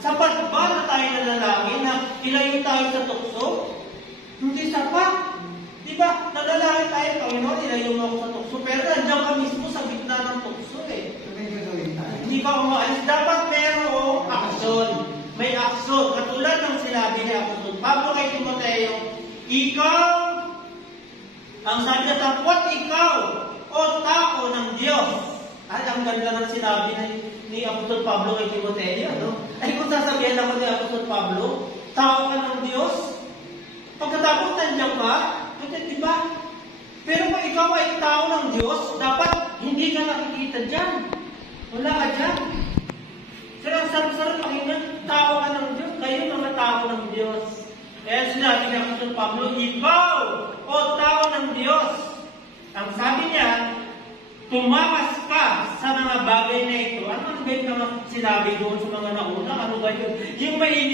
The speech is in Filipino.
Sapat ba na tayo nanalangin na ilayo tayo sa tukso? Hindi sapat. Diba? Nanalangin tayo, Panginoon, ilayo mo ako sa tukso. Pero nandiyan ka mismo sa gitna ng tukso eh. Hindi ka umaalis. Dapat merong aksyon. May aksyon. Katulad ng sinabi ni Apostol Pablo kay Timoteo, ikaw, ang sabi na tapos ikaw, o tao ng Diyos. Ay, ang ganda ng sinabi ni Apostol Pablo kay Timoteo, no? Ay, kung sasabihin ako ni Apostol Pablo, tao ka ng Diyos, pagkatapos nandiyan ka, diba? Pero kung ikaw ay tao ng Diyos, dapat hindi ka nakikita dyan. Wala ka dyan. Sarang-sarang pakinggan, tao ka ng Diyos, kayo mga tao ng Diyos. Kaya sinabi ni Apostol Pablo, ikaw, o tao ng Diyos. Ang sabi niya, tumakas ka sa mga bagay na ito. Ano ba yung sinabi doon sa mga nauna? Ano ba yun? Yung may